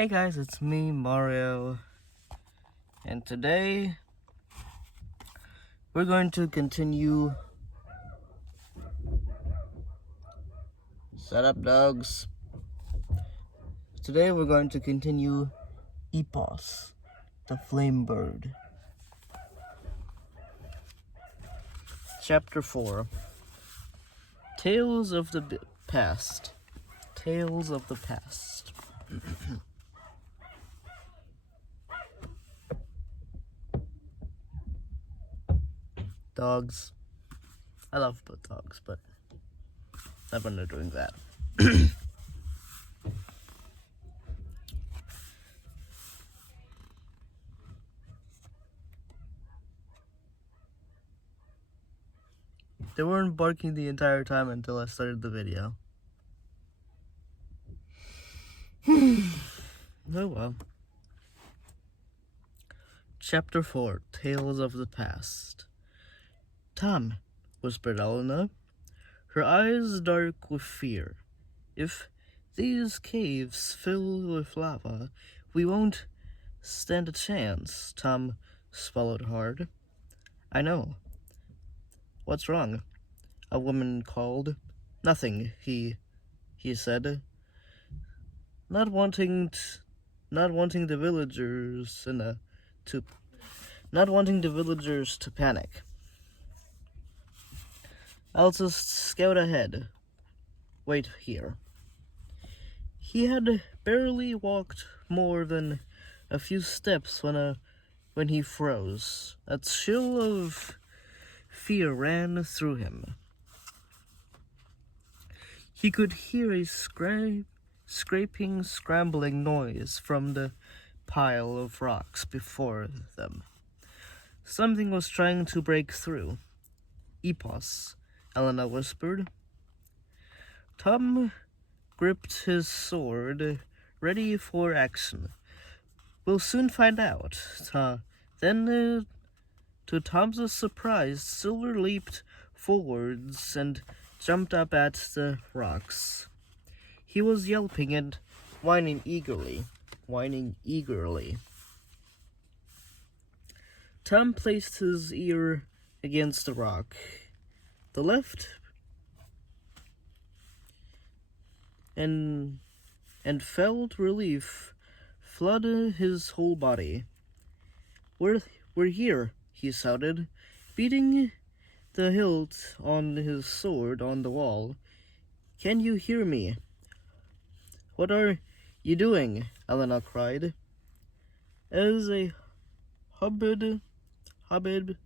Hey guys, it's me, Mario, and today we're going to continue. Set up, dogs. Today we're going to continue EPOS, the Flame Bird. Chapter 4, Tales of the Past. Tales of the Past. Dogs. I love dogs, but not when they're doing that. They weren't barking the entire time until I started the video. Oh well. Chapter 4, Tales of the Past. Tom, whispered Elena, her eyes dark with fear. If these caves fill with lava, we won't stand a chance. Tom swallowed hard. I know. What's wrong? A woman called. Nothing, he said, not wanting the villagers to panic. I'll just scout ahead. Wait here. He had barely walked more than a few steps when he froze. A chill of fear ran through him. He could hear a scraping, scrambling noise from the pile of rocks before them. Something was trying to break through. EPOS, Elena whispered. Tom gripped his sword, ready for action. We'll soon find out. Then, to Tom's surprise, Silver leaped forwards and jumped up at the rocks. He was yelping and whining eagerly. Tom placed his ear against the rock. The left and felt relief flood his whole body. We're here, he shouted, beating the hilt on his sword on the wall. Can you hear me? What are you doing? Elena cried. As a hubib,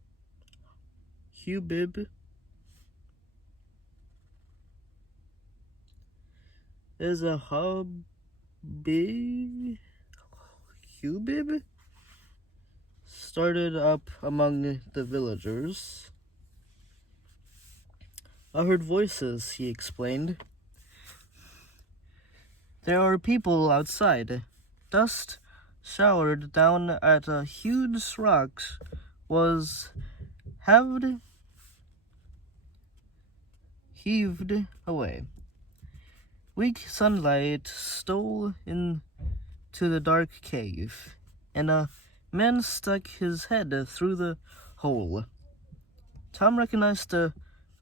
started up among the villagers. I heard voices, he explained. There are people outside. Dust showered down at a huge rock was heaved away. Weak sunlight stole into the dark cave, and a man stuck his head through the hole. Tom recognized the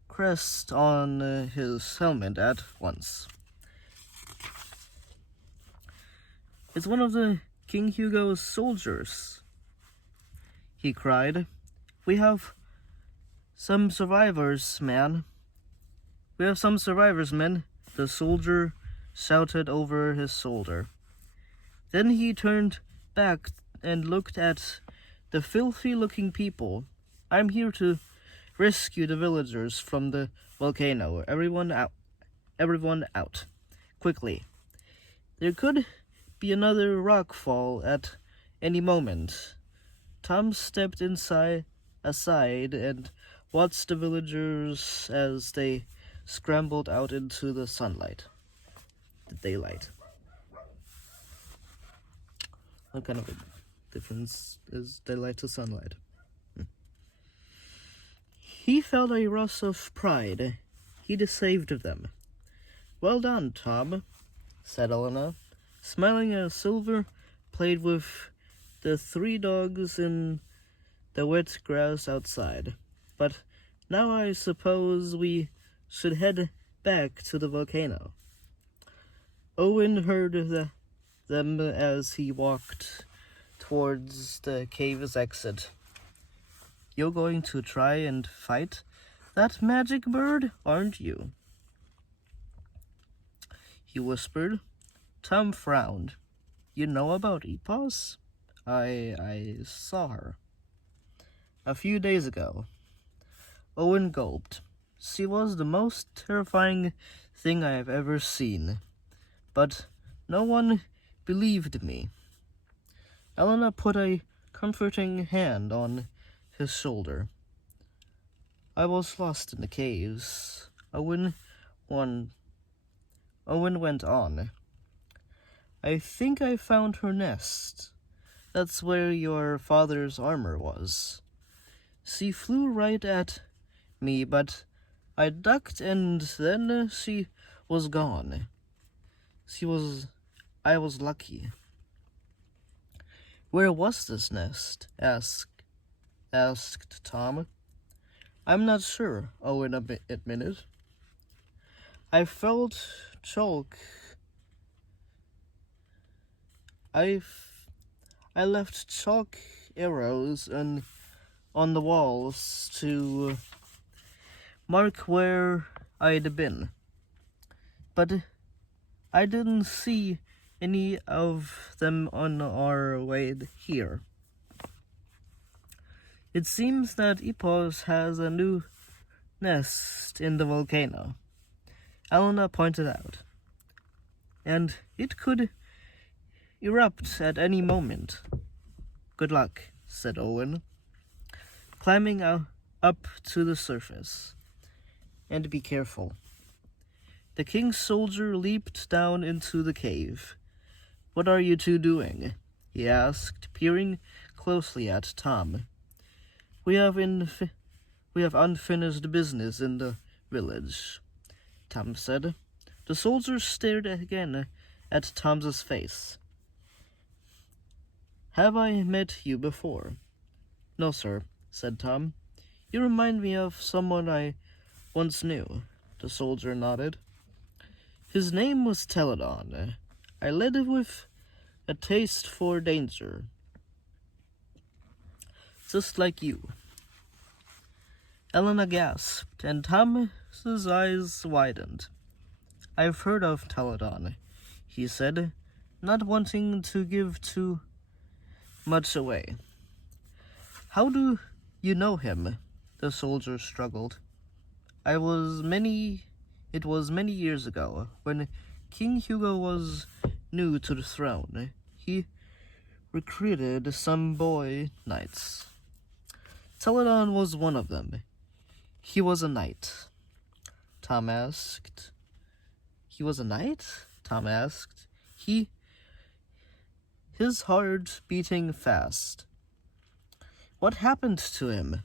crest on his helmet at once. It's one of the King Hugo's soldiers, he cried. We have some survivors, men, the soldier shouted over his shoulder. Then he turned back and looked at the filthy-looking people. I'm here to rescue the villagers from the volcano. Everyone out. Quickly. There could be another rock fall at any moment. Tom stepped aside and watched the villagers as they scrambled out into the daylight. What kind of a difference is daylight to sunlight? He felt a rush of pride. He'd saved them. Well done, Tom, said Elena. Smiling as Silver played with the 3 dogs in the wet grass outside. But now I suppose we should head back to the volcano. Owen heard them as he walked towards the cave's exit. You're going to try and fight that magic bird, aren't you? He whispered. Tom frowned. You know about EPOS? I saw her. A few days ago. Owen gulped. She was the most terrifying thing I have ever seen. But no one believed me. Elena put a comforting hand on his shoulder. I was lost in the caves. Owen went on. I think I found her nest. That's where your father's armor was. She flew right at me, but I ducked and then she was gone. I was lucky. Where was this nest? asked Tom. I'm not sure, Owen admitted. I felt chalk. I left chalk arrows on the walls to mark where I'd been. But I didn't see any of them on our way here. It seems that EPOS has a new nest in the volcano, Elena pointed out. And it could erupt at any moment. Good luck, said Owen, climbing up to the surface. And be careful. The king's soldier leaped down into the cave. What are you two doing? He asked, peering closely at Tom. We have unfinished business in the village, Tom said. The soldier stared again at Tom's face. Have I met you before? No, sir, said Tom. You remind me of someone I once knew. The soldier nodded. His name was Teledon. I led with a taste for danger. Just like you. Elena gasped, and Tom's eyes widened. I've heard of Teledon, he said, not wanting to give too much away. How do you know him? The soldier struggled. It was many years ago, when King Hugo was new to the throne. He recruited some boy knights. Teledon was one of them. He was a knight. Tom asked. He was a knight? Tom asked. His heart beating fast. What happened to him?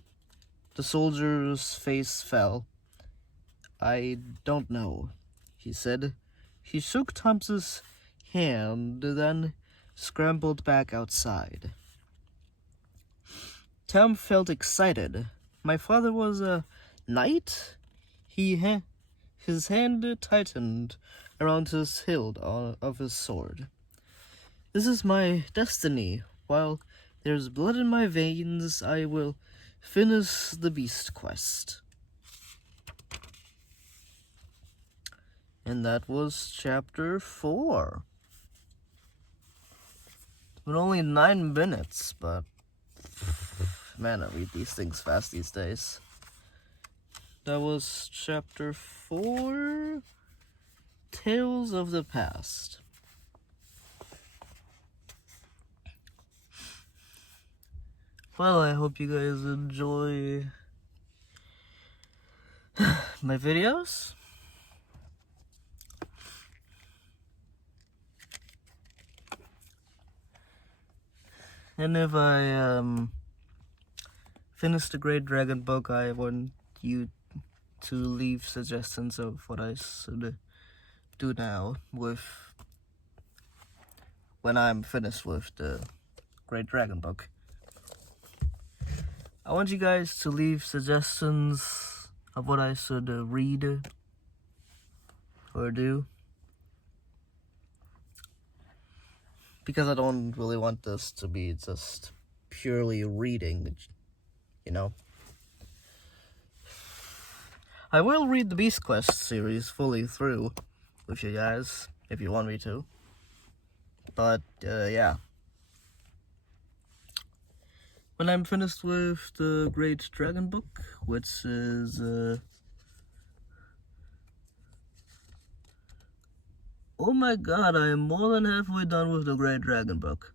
The soldier's face fell. I don't know, he said. He shook Tom's hand, then scrambled back outside. Tom felt excited. My father was a knight? His hand tightened around his hilt of his sword. This is my destiny. While there's blood in my veins, I will finish the beast quest. And that was chapter 4. It's been only 9 minutes, but man, I read these things fast these days. That was chapter 4, Tales of the Past. Well, I hope you guys enjoy my videos. And if I finish the Great Dragon book, I want you to leave suggestions of what I should do now with when I'm finished with the Great Dragon book. I want you guys to leave suggestions of what I should read or do, because I don't really want this to be just purely reading, you know. I will read the Beast Quest series fully through with you guys if you want me to, but yeah. When I'm finished with the Great Dragon book, which is oh my god, I am more than halfway done with the Great Dragon book.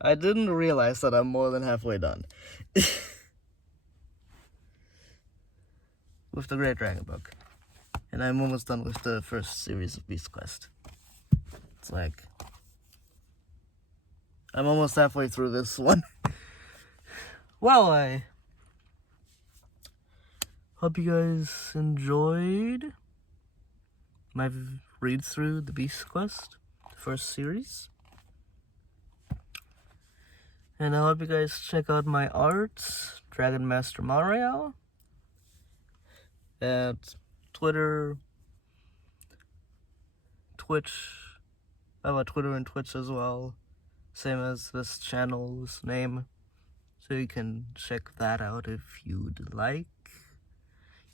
I didn't realize that I'm more than halfway done with the Great Dragon book. And I'm almost done with the first series of Beast Quest. It's like, I'm almost halfway through this one. Well, I hope you guys enjoyed my read through the Beast Quest, the first series. And I hope you guys check out my art, Dragon Master Mario, at Twitter, Twitch. I have a Twitter and Twitch as well, same as this channel's name, so you can check that out if you'd like.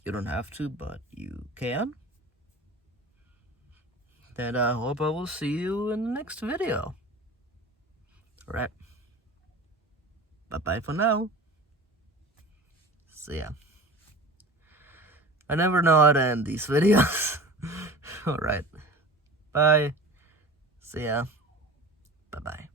You don't have to, but you can. And I hope I will see you in the next video. Alright. Bye-bye for now. See ya. I never know how to end these videos. Alright. Bye. See ya. Bye-bye.